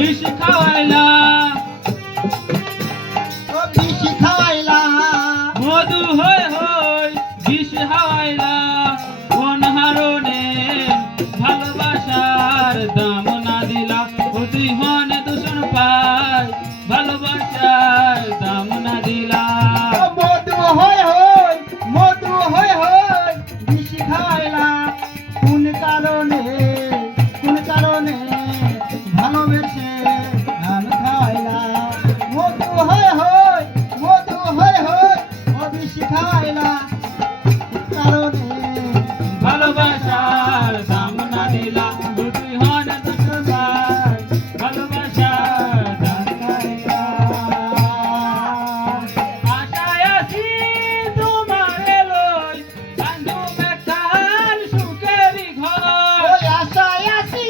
বিষ খাওয়াইলা বিষ খাওয়াইলা মধু হই হই বিষ খাওয়াইলা কোন হারণে ভালোবাসার দাম না দিলা ও তুই মনে দূষণ পাই ভালোবাসার দাম না দিলা মধু হই হই বিষ খাওয়াইলা কোন কারণে ভালোবেসে ধান খাইলা মধু হই হই ও বিষ খাইলা কারণে ভালোবাসার দাম না দিলা তুই হন দূষণ পাই ভালোবাসার দাম না দিলা আশায় আছি তোমার লই বান্ধু বেকার সুখেরই ঘর ওই আশায় আছি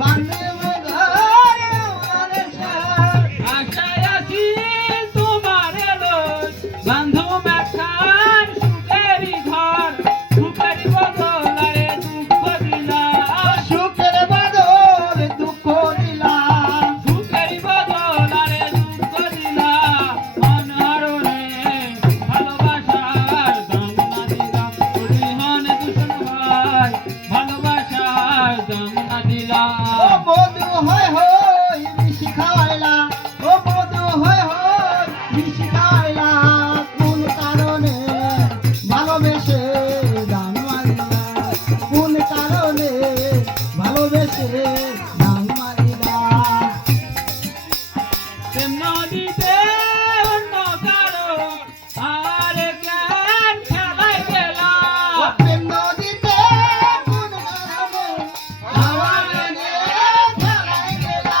বান্ধব ঘরে মানুষের আশায় আছি তোমার লই বান্ধু বেকার সুখেরই ঘর সুখেরই বদলে দুঃখ দিলা সুখের বদল দুঃখ দিলা সুখেরই বদলে দুঃখ দিলা অনহরণে ভালোবাসার দাম না দিলা তুই হন দূষণ ভাই ভালোবাসার দাম না দিলা ও মধু হই বিষ খাওয়াইলা ও মধু হই বিষ খাওয়াইলা কোন কারণে ভালোবেসে দাম মারিলা কোন কারণে ভালোবেসে দাম মারিলা প্রেম নদীতে অন্য কারো আর জ্ঞান খেলায় গেলা প্রেম নদীতে কোন কারণে আমারে খেলাই গেলা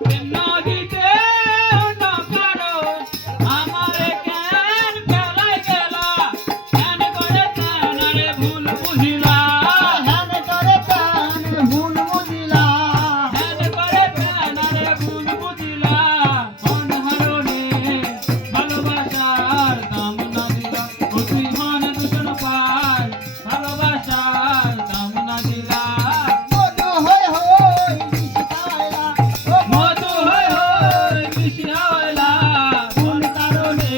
প্রেম নদীতে অন্য কারো আমার জ্ঞান খেলায় গেলা জ্ঞান করে তানারে ভুল বুঝিলা হেন করে প্রাণ ভুল বুঝিলা ধ্যান করে তানারে ভুল বুঝিলা অনহরণে ভালোবাসার দাম না দিলা ও তুই মন দূষণ পাই ভালোবাসার দাম না দিলা মধু হই বিষ খাওয়াইলা ও মধু হই হই বিষ খাওয়াইলা কোন কারণে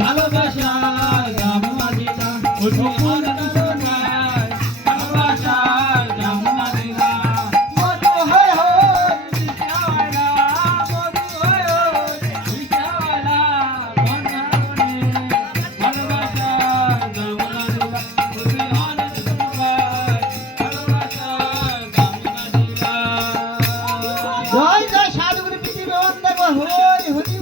ভালোবাসার দাম না দিলা ও তুই মন দূষণ পাই ভালোবাসার দাম না দিলা মধু হই বিষ খাওয়াইলা মধু হই হই বিষ খাওয়াইলা কোন কারণে ভালোবাসার দাম না দিলা ও তুই মন দূষণ পাই ভালোবাসার দাম না দিলা জয় জয় সাধুগুরু পৃথিবী বন্দে হরি হরি